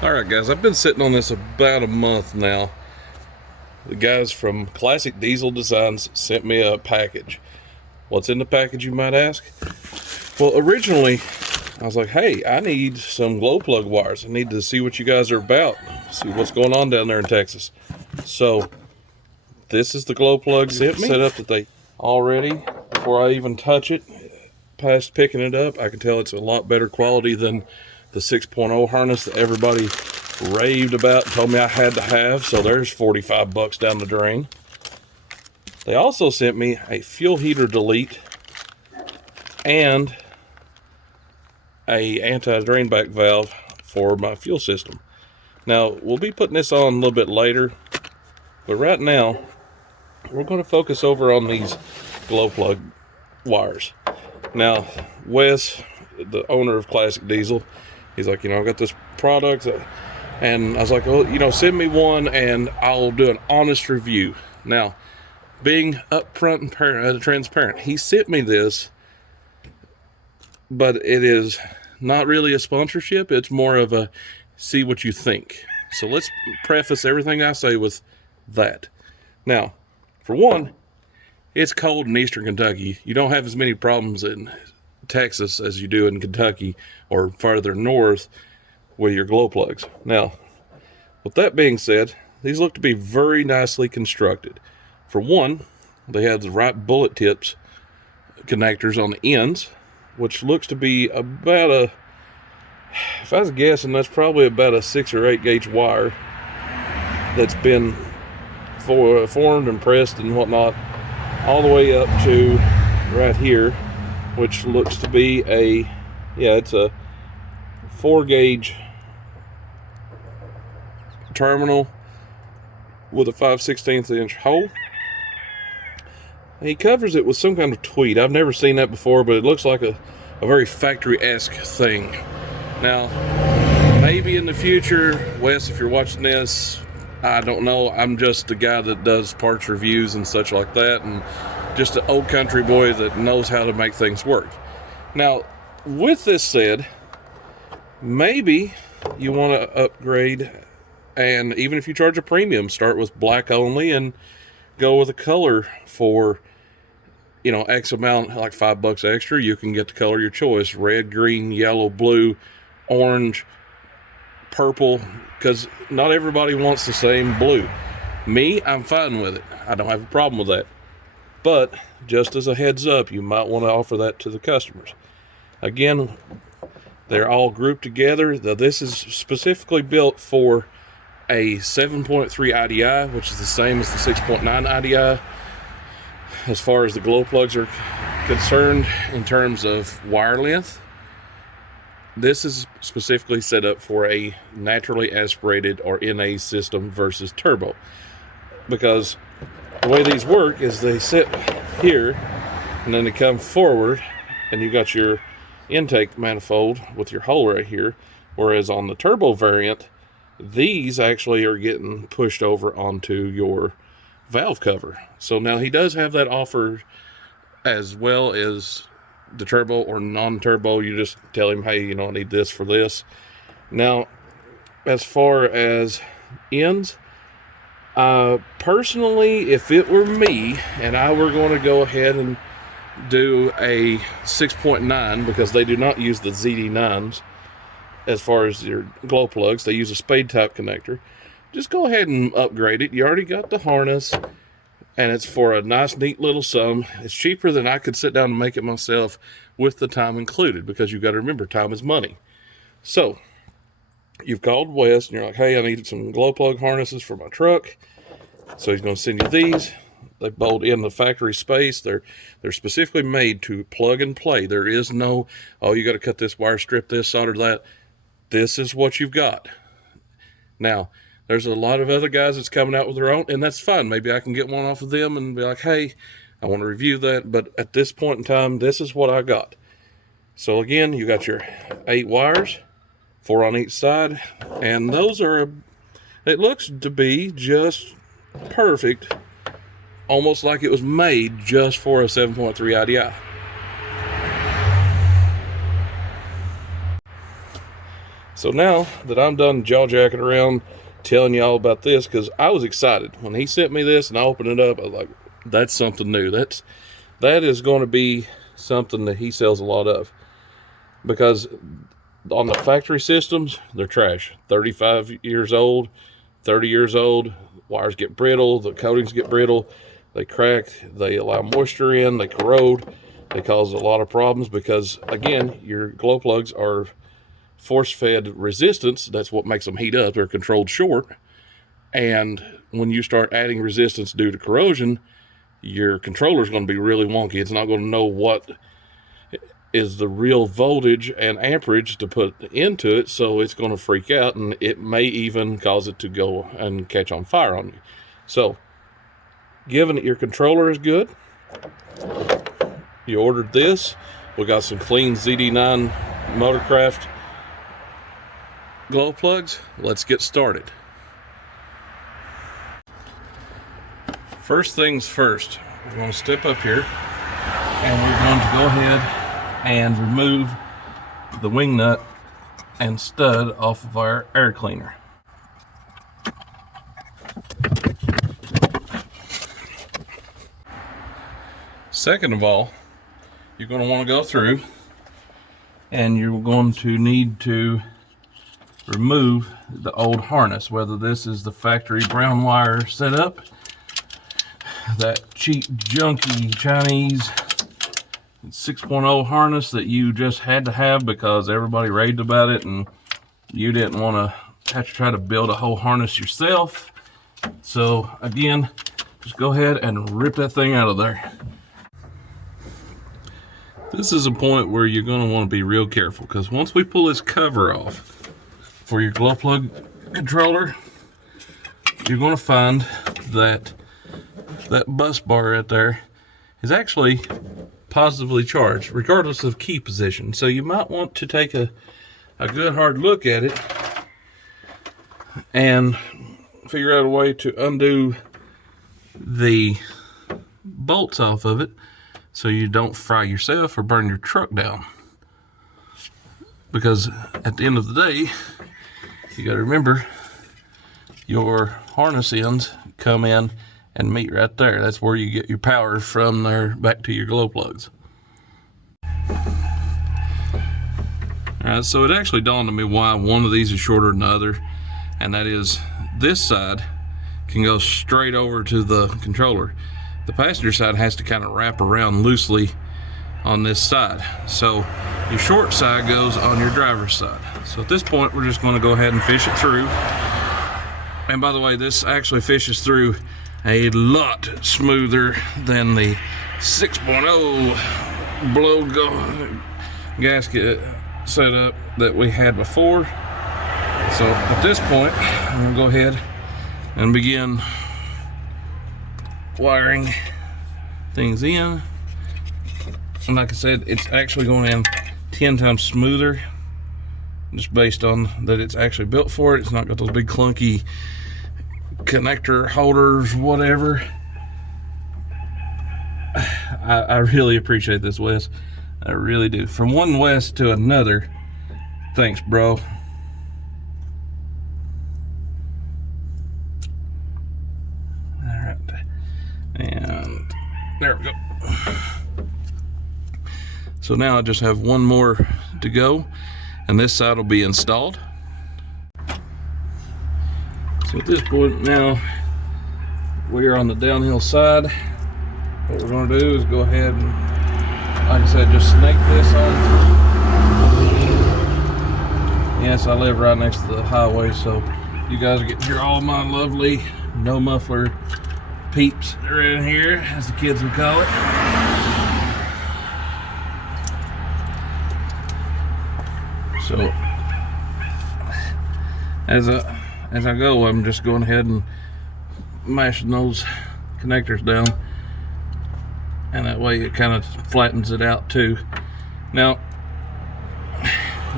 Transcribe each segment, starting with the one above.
Alright guys, I've been sitting on this about a month now. The guys from Classic Diesel Designs sent me a package. What's in the package, you might ask? Well, originally I was like, hey, I need some glow plug wires. I need to see what you guys are about, see what's going on down there in Texas. So this is the glow plug setup that they already, before I even touch it, past picking it up, I can tell it's a lot better quality than the 6.0 harness that everybody raved about and told me I had to have. So there's 45 bucks down the drain. They also sent me a fuel heater delete and a anti-drain back valve for my fuel system. Now we'll be putting this on a little bit later, but right now we're going to focus over on these glow plug wires. Now Wes, the owner of Classic Diesel, he's like, I've got this product, and I was like, well, send me one and I'll do an honest review. Now, being upfront and transparent, he sent me this, but it is not really a sponsorship. It's more of a see what you think. So let's preface everything I say with that. Now, for one, it's cold in Eastern Kentucky. You don't have as many problems in Texas as you do in Kentucky or farther north with your glow plugs. Now, with that being said, these look to be very nicely constructed. For one, they have the right bullet tips connectors on the ends, which looks to be about if I was guessing, that's probably about a 6 or 8 gauge wire that's been formed and pressed and whatnot all the way up to right here, which looks to be it's a 4 gauge terminal with a 5/16 inch hole. He covers it with some kind of tweed. I've never seen that before, but it looks like a very factory-esque thing. Now, maybe in the future, Wes, if you're watching this, I don't know. I'm just a guy that does parts reviews and such like that, and just an old country boy that knows how to make things work. Now, with this said, maybe you want to upgrade, and even if you charge a premium, start with black only and go with a color for, X amount, like $5 extra. You can get the color of your choice: red, green, yellow, blue, orange, purple, because not everybody wants the same blue. Me, I'm fine with it. I don't have a problem with that. But just as a heads up, you might want to offer that to the customers. Again, they're all grouped together. This is specifically built for a 7.3 IDI, which is the same as the 6.9 IDI as far as the glow plugs are concerned in terms of wire length. This is specifically set up for a naturally aspirated or NA system versus turbo, because the way these work is they sit here and then they come forward and you got your intake manifold with your hole right here, whereas on the turbo variant, these actually are getting pushed over onto your valve cover. So now he does have that offer as well as the turbo or non-turbo. You just tell him, hey, I need this for this. Now, as far as ends, personally, if it were me and I were going to go ahead and do a 6.9, because they do not use the ZD9s as far as your glow plugs, they use a spade type connector. Just go ahead and upgrade it. You already got the harness, and it's for a nice, neat little sum. It's cheaper than I could sit down and make it myself with the time included, because you've got to remember, time is money. So you've called Wes and you're like, hey, I need some glow plug harnesses for my truck. So he's going to send you these. They bolt in the factory space. They're specifically made to plug and play. There is no, you got to cut this wire, strip this, solder that. This is what you've got. Now, there's a lot of other guys that's coming out with their own, and that's fine. Maybe I can get one off of them and be like, hey, I want to review that. But at this point in time, this is what I got. So again, you got your 8 wires, 4 on each side, and those are, it looks to be just perfect, almost like it was made just for a 7.3 IDI. So now that I'm done jaw-jacking around telling y'all about this, because I was excited when he sent me this and I opened it up, I was like, that's something new. That is going to be something that he sells a lot of, because on the factory systems, they're trash. 35 years old, 30 years old, wires get brittle, the coatings get brittle, they crack, they allow moisture in, they corrode, they cause a lot of problems because, again, your glow plugs are force-fed resistance. That's what makes them heat up. They're controlled short. And when you start adding resistance due to corrosion, your controller is going to be really wonky. It's not going to know what is the real voltage and amperage to put into it, so it's going to freak out, and it may even cause it to go and catch on fire on you. So, given that your controller is good, you ordered this. We got some clean ZD9 Motorcraft glow plugs. Let's get started. First things first, we're going to step up here and we're going to go ahead and remove the wing nut and stud off of our air cleaner. Second of all, you're going to want to go through and you're going to need to remove the old harness, whether this is the factory brown wire setup, that cheap junky Chinese 6.0 harness that you just had to have because everybody raved about it and you didn't want to have to try to build a whole harness yourself. So again, just go ahead and rip that thing out of there. This is a point where you're going to want to be real careful, because once we pull this cover off for your glow plug controller, you're going to find that that bus bar right there is actually positively charged regardless of key position. So you might want to take a good hard look at it and figure out a way to undo the bolts off of it so you don't fry yourself or burn your truck down. Because at the end of the day, you got to remember, your harness ends come in and meet right there. That's where you get your power from there back to your glow plugs. Alright, so it actually dawned on me why one of these is shorter than the other, and that is this side can go straight over to the controller. The passenger side has to kind of wrap around loosely on this side. So your short side goes on your driver's side. So at this point, we're just going to go ahead and fish it through. And by the way, this actually fishes through a lot smoother than the 6.0 blow gasket setup that we had before. So at this point, I'm going to go ahead and begin wiring things in. And like I said, it's actually going in 10 times smoother, just based on that it's actually built for it. It's not got those big clunky connector holders, whatever. I really appreciate this, Wes. I really do. From one Wes to another, thanks, bro. Alright. And there we go. So now I just have one more to go, and this side will be installed. So at this point now, we are on the downhill side. What we're going to do is go ahead and, like I said, just snake this on. Yes, I live right next to the highway, so you guys get to hear all my lovely no muffler peeps around here, as the kids would call it. So as I go, I'm just going ahead and mashing those connectors down, and that way it kind of flattens it out too. Now,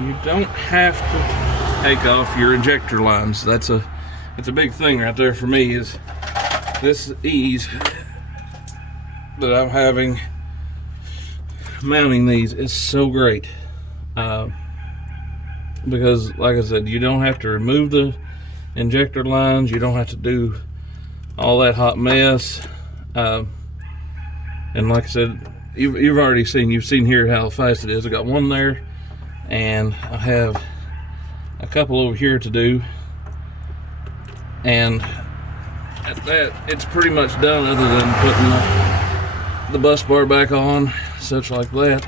you don't have to take off your injector lines. It's a big thing right there for me, is this ease that I'm having mounting these is so great. because like I said, you don't have to remove the injector lines, you don't have to do all that hot mess. And like I said, you've already seen, you've seen here how fast it is. I got one there, and I have a couple over here to do, and at that it's pretty much done, other than putting the bus bar back on, such like that.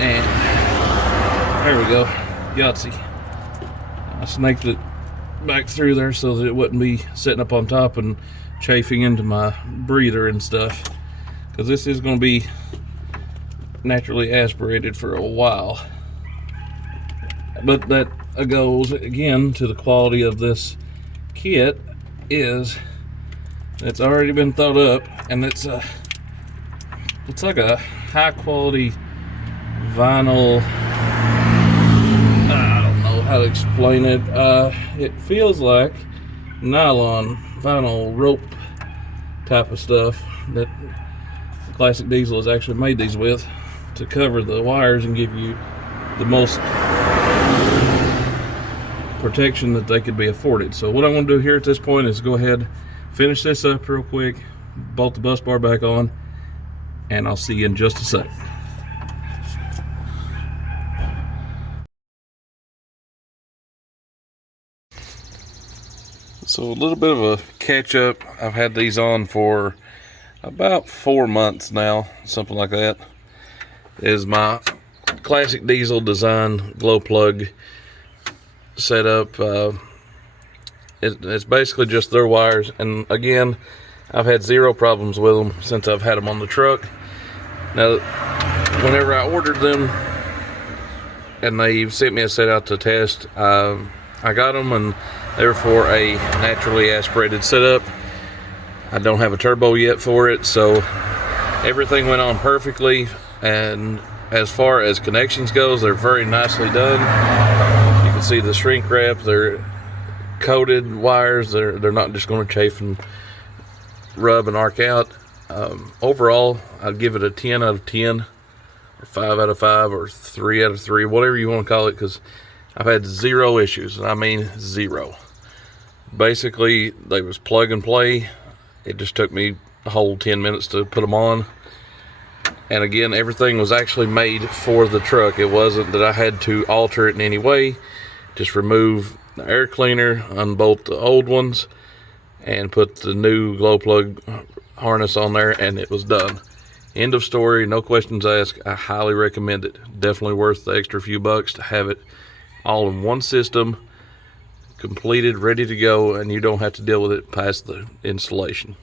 And there we go, Yahtzee. I snaked it back through there so that it wouldn't be sitting up on top and chafing into my breather and stuff, because this is going to be naturally aspirated for a while. But that goes again to the quality of this kit, is it's already been thought up, and it's like a high quality vinyl. I don't know how to explain it. It feels like nylon vinyl rope type of stuff that Classic Diesel has actually made these with, to cover the wires and give you the most protection that they could be afforded. So what I'm going to do here at this point is go ahead, finish this up real quick, bolt the bus bar back on, and I'll see you in just a sec. So a little bit of a catch up. I've had these on for about 4 months now, something like that. Is my Classic Diesel design glow plug setup. It's basically just their wires, and again, I've had zero problems with them since I've had them on the truck. Now, whenever I ordered them and they sent me a set out to test, I got them, and they were for a naturally aspirated setup. I don't have a turbo yet for it, so everything went on perfectly. And as far as connections goes, they're very nicely done. You can see the shrink wrap. They're coated wires. They're not just going to chafe and rub and arc out. Overall, I'd give it a 10 out of 10, or 5 out of 5, or 3 out of 3, whatever you want to call it, because I've had zero issues, and I mean zero. Basically, they was plug and play. It just took me a whole 10 minutes to put them on. And again, everything was actually made for the truck. It wasn't that I had to alter it in any way. Just remove the air cleaner, unbolt the old ones, and put the new glow plug harness on there, and it was done. End of story, no questions asked. I highly recommend it. Definitely worth the extra few bucks to have it all in one system, completed, ready to go, and you don't have to deal with it past the installation.